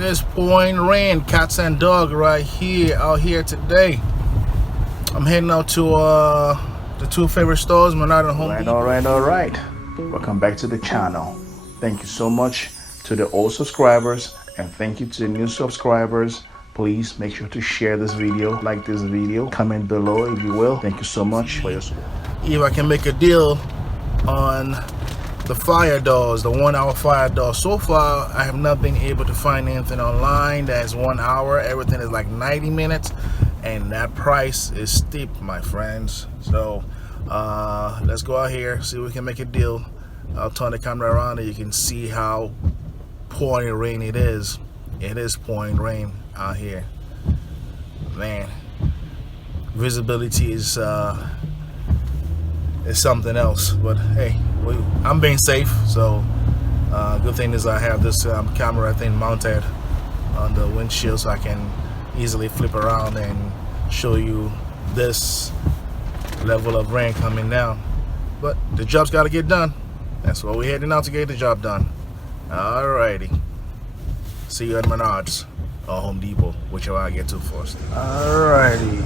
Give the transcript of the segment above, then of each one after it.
It is pouring rain, cats and dog right here, out here today. I'm heading out to the two favorite stores, Menards and Home Depot. All right. Welcome back to the channel. Thank you so much to the old subscribers and thank you to the new subscribers. Please make sure to share this video, like this video, comment below if you will. Thank you so much for your support. If I can make a deal on the fire doors, the 1 hour fire door. So far, I have not been able to find anything online that's 1 hour. Everything is like 90 minutes, and that price is steep, my friends. So let's go out here, see if we can make a deal. I'll turn the camera around and you can see how pouring rain it is. It is pouring rain out here. Man, visibility is something else, but hey, I'm being safe, so good thing is I have this camera thing mounted on the windshield so I can easily flip around and show you this level of rain coming down. But the job's got to get done. That's what we're heading out to, get the job done. Alrighty, see you at Menards or Home Depot, whichever I get to first. Alrighty,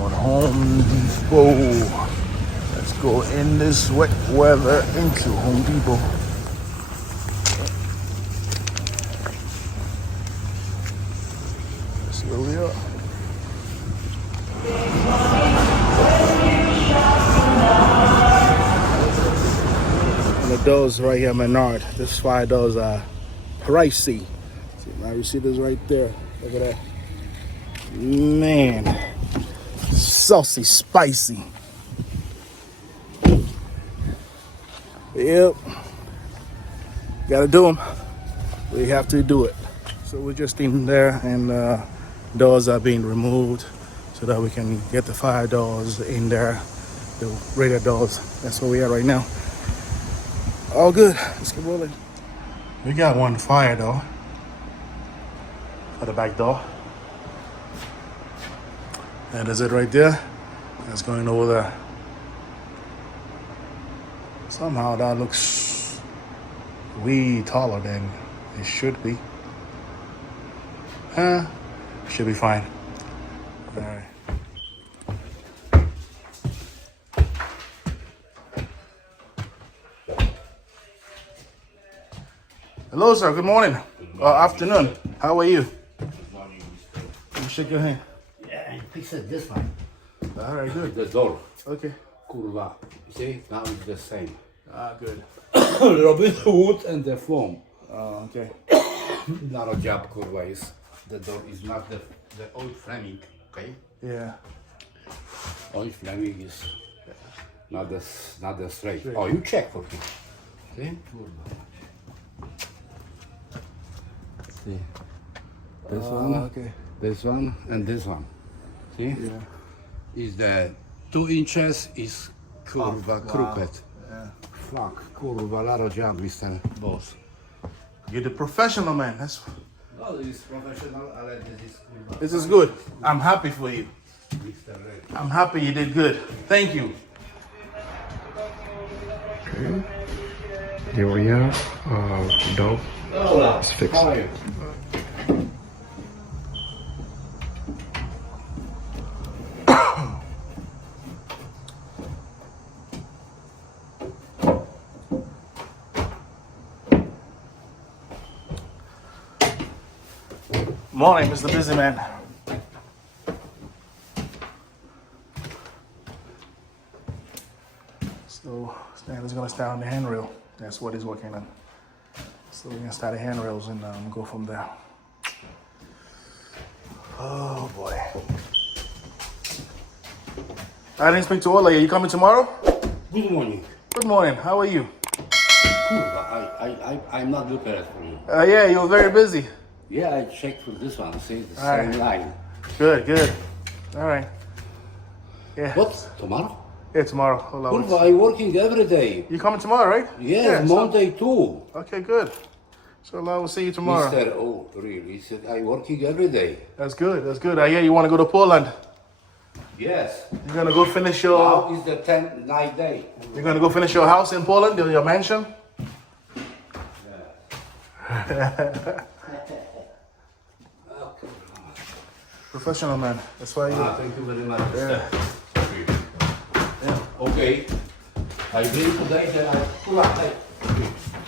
on Home Depot. Let's go in this wet weather into Home Depot. Let's see where we are. And the doors right here, Menards. This fire doors are pricey. See, now you see this right there. Look at that. Man, saucy, spicy. Yep, gotta do them. We have to do it. So we're just in there, and doors are being removed so that we can get the fire doors in there, the radiator doors. That's where we are right now. All good. Let's get rolling. We got one fire door for the back door. That is it right there. That's going over there. Somehow that looks way taller than it should be. Should be fine. All right. Hello, sir. Good morning. Afternoon. How are you? Good morning, Mr. Let me shake your hand. Yeah, I fixed this one. All right, good. The door. Okay. Kurwa. See, now it's the same. Good. Robin wood and the foam. Oh, okay. Not a job, kurwa, is the door is not the old framing, okay? Yeah. Old framing is not the straight. Oh, you check for me. See? Kurwa. See? This one, Okay. this one, and this one. See? Yeah. Is the 2 inches is kurwa, crooked. Yeah. Fuck, kurwa, lot of job, Mr. Boss. You're the professional man. That's. No, this is professional, ale this is kurwa. This is good. I'm happy for you. Mr. Red. I'm happy you did good. Thank you. Okay. Here we are. Dog is fixed. How are you? Morning, Mr. Busy Man. So Stan is gonna start on the handrail. That's what he's working on. So we're gonna start the handrails and go from there. Oh boy. I didn't speak to Ola yet. You coming tomorrow? Good morning. Good morning. How are you? Kurwa, I'm not prepared for you. Yeah, you were very busy. Yeah, I checked for this one, see, the All same right. line. Good, good. All right. Yeah. What? Tomorrow? Yeah, tomorrow. Hold on. Kurwa, I'm working every day. You coming tomorrow, right? Yes, Yeah, so- Monday too. Okay, good. So I will see you tomorrow. Mr. Oh, really? He said, I'm working every day. That's good. That's good. I hear you want to go to Poland. Yes. You're gonna go finish your. Now is the 10th night day. You're gonna go finish your house in Poland, your mansion. Professional, man. That's why you. Thank you very much. Yeah. Yeah. Okay. I bring today that I pull up. Hey.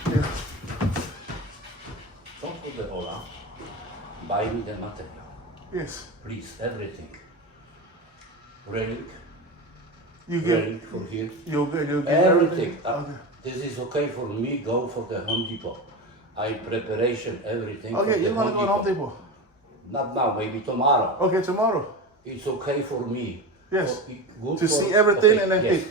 Yeah. Don't put the all up. Buy me the material. Yes. Please, everything. Railing. You get. Railing for here. You get. You get Everything. Okay. This is okay for me. Go for the Home Depot. I preparation everything. for Okay, the you're gonna go to Home Depot. Not now, maybe tomorrow. Okay, tomorrow. It's okay for me. Yes. Good To for, see everything okay, and then yes. pick.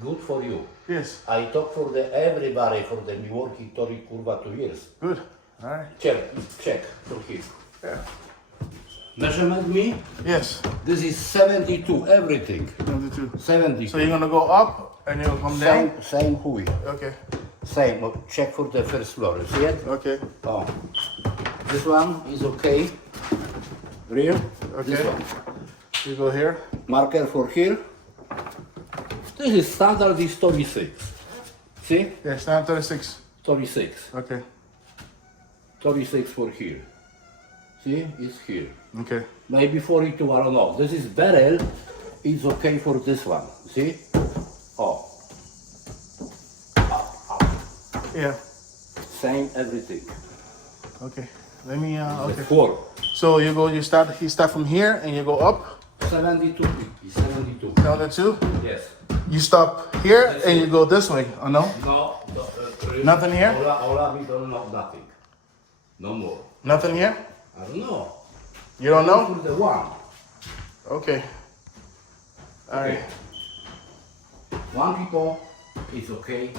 Good for you. Yes. I talk for the everybody for the Milwaukee Tori Curva 2 years. Good. All right. Check for here. Yeah. Measurement me. Yes. This is 72. Everything. 72. 72. So you're gonna go up and you'll come down. Same hui. Okay. Same. Check for the first floor. You see it? Okay. Oh. This one is okay. Rear. Okay. This one. You go here. Marker for here. This is standard is 36. See? Yes. Down 36. 36. Okay. 36 for here. See? It's here. Okay. Maybe 42, I don't know. This is barrel. It's okay for this one. See? Oh. Yeah. Same everything. Okay. Let me. Okay. 4. So you go. You start. You start from here and you go up. 72. 72. Down to 2. Yes. You stop here and you go this way. Oh no. No. Nothing here? Ola, we don't know nothing. No more. Nothing here. I don't know. You don't know. For the one. Okay. All right. One people is okay.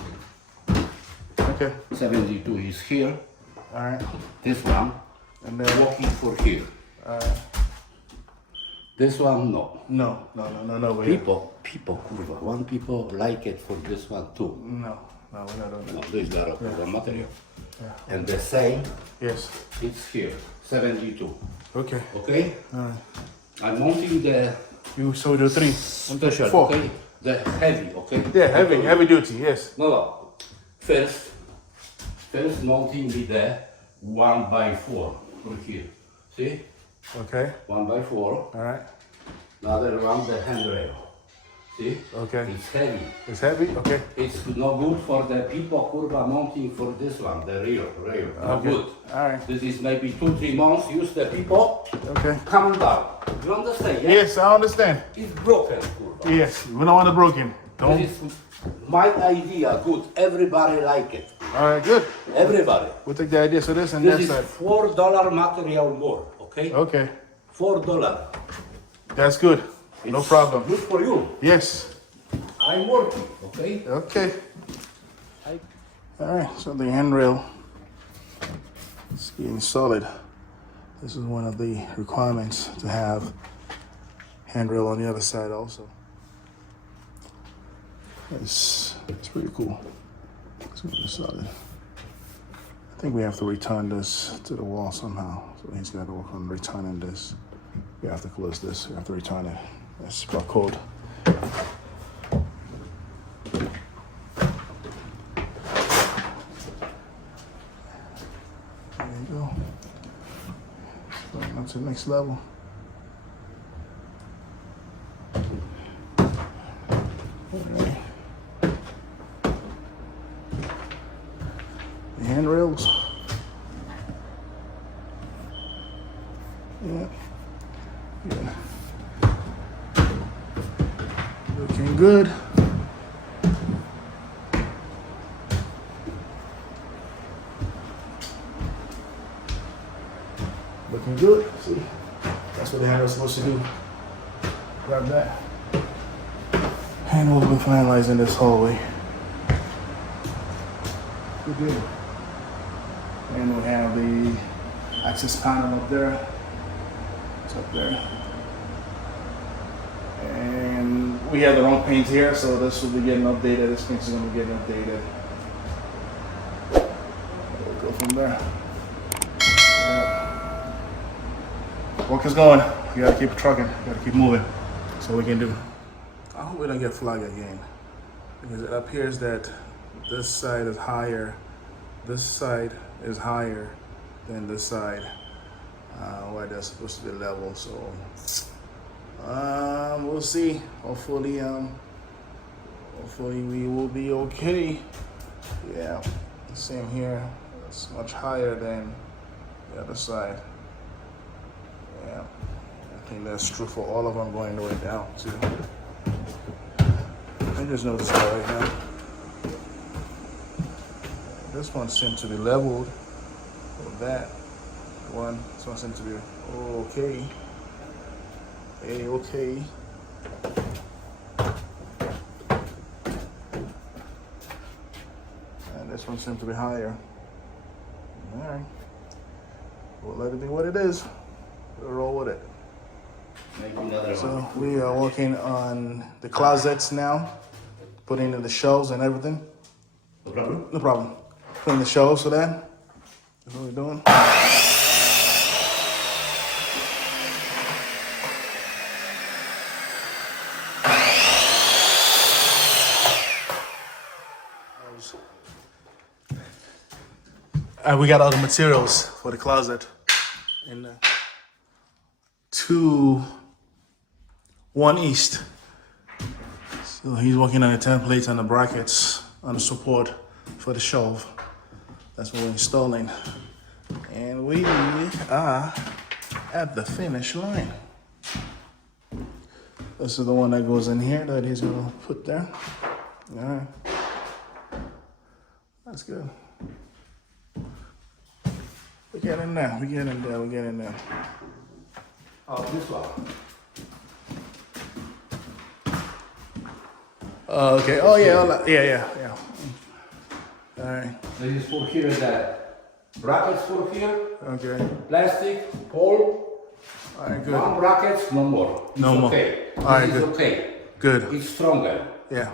Okay. 72 is here. All right. This one. And then. Walking for here. This one, no. No. Over here. People, kurwa. One people like it for this one too. No. We're not doing that. No, this is the material. Yeah. And the same, Yes. it's here, 72. Okay. Okay? All right. I'm mounting the You so do 3. special, 4. okay? The heavy, okay? Yeah. Heavy duty. Yes. No. First mounting with the 1x4 for here. See? Okay. 1x4. All right. Another one, the handrail. See? Okay. It's heavy. It's heavy. Okay. It's no good for the people curva mounting for this one, the rear. No Okay. good. All right. This is maybe 2-3 months, use the people, Okay. come down. You understand? Yeah? Yes, I understand. It's broken curva. Yes. We don't want it broken. Don't. This is my idea, good. Everybody like it. All right. Good. Everybody. We'll take the idea. So this and This that is side. $4 material more, okay? Okay. $4. That's good. No It's problem. Good for you. Yes. I'm working, okay? Okay. All right. So the handrail is getting solid. This is one of the requirements to have handrail on the other side also. It's pretty cool. It's really solid. I think we have to return this to the wall somehow. So he's got to work on returning this. We have to close this. We have to return it. That's our code. There you go. Going on to the next level. Alright. The handrails. Yeah. Yeah. Looking good. Looking good. See, that's what the handle's supposed to do. Grab that. And we'll be finalizing this hallway. Good deal. And we have the access panel up there. It's up there. And we have the wrong paint here, so this will be getting updated. This paint is going to be getting updated. We'll go from there. Work is going. You gotta keep trucking. You gotta keep moving. That's what we can do. I hope we don't get flagged again, because it appears that this side is higher. This side is higher than this side. where they're supposed to be level. So we'll see. Hopefully we will be okay. Yeah, same here. It's much higher than the other side. Yeah, I think that's true for all of them going the way down too. I just noticed that right now. This one seems to be leveled with that one. This one seems to be okay. Okay. And this one seems to be higher. All right. We'll let it be what it is. We'll roll with it. So we are working on the closets now, putting in the shelves and everything. No problem. No problem. Putting the shelves for that. That's what we're doing. We got all the materials for the closet in 1 East. So he's working on the templates and the brackets on the support for the shelf. That's what we're installing. And we are at the finish line. This is the one that goes in here that he's gonna put there. All right. That's good. We get in there, we get in there, we get in there. Oh, this one. Okay, oh yeah, yeah. All right, This is for here, that brackets for here, okay. plastic, pole, All right, good. one brackets, no more. It's No more. okay. All right, This is good. okay. Good, It's stronger. yeah,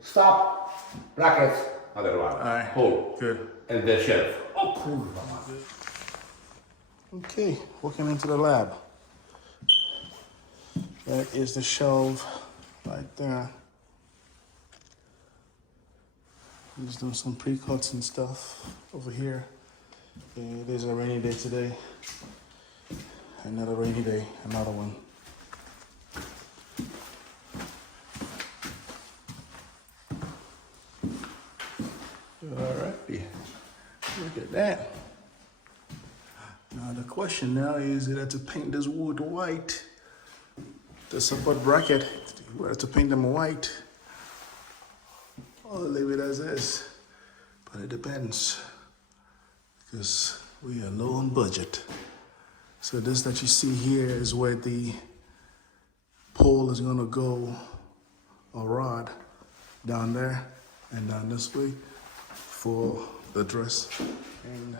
Stop, brackets, other one. right. Pole. good. And the shelf. Oh, kurwa. Okay, walking into the lab. That is the shelf right there. Just doing some pre-cuts and stuff over here. It is a rainy day today. Another rainy day, another one. Alrighty, look at that. Now the question now is that to paint this wood white, the support bracket, we have to paint them white, or leave it as is. But it depends, because we are low on budget. So this that you see here is where the pole is gonna go, a rod down there and down this way for the dress and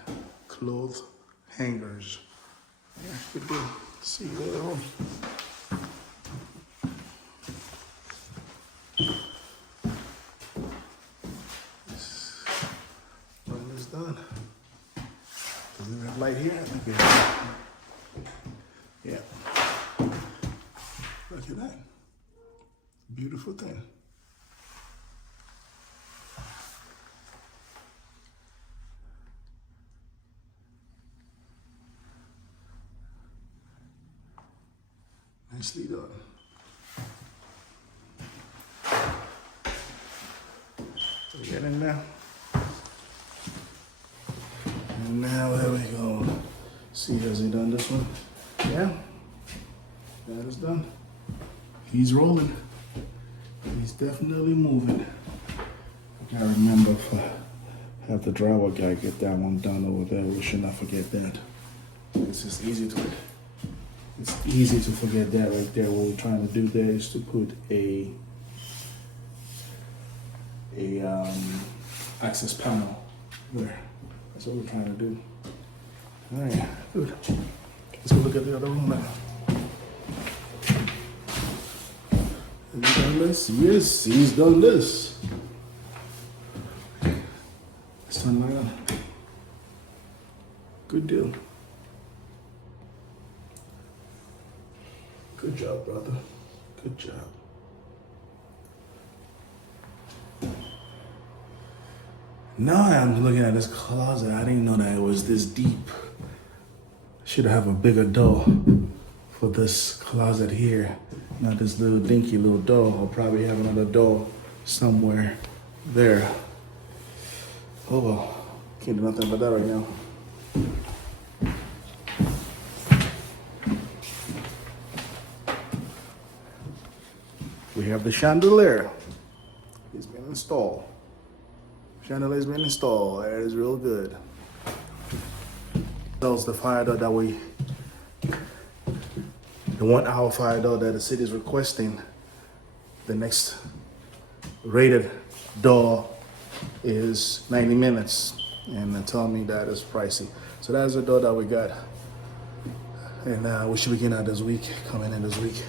clothes hangers. Yeah, good deal. See you later on. When it's done. Does it have light here? I think it has. Yeah. Look at that. Beautiful thing. Nicely done. So get in there. And now there we go. See, has he done this one? Yeah. That is done. He's rolling. He's definitely moving. I gotta remember if I have the drywall guy get that one done over there. We should not forget that. It's just easy to. It's easy to forget that right there. What we're trying to do there is to put a access panel there. That's what we're trying to do. All right, good. Let's go look at the other room now. Have you done this? Yes, he's done this. Let's turn the light on. Good deal. Good job, brother. Good job. Now I'm looking at this closet. I didn't know that it was this deep. Should have a bigger door for this closet here. Not this little dinky little door. I'll probably have another door somewhere there. Oh well, can't do nothing about that right now. We have the chandelier. It's been installed. Chandelier's been installed. That is real good. That was the fire door that the 1 hour fire door that the city is requesting. The next rated door is 90 minutes, and they tell me that is pricey. So that is the door that we got, and we should begin out this week, coming in this week.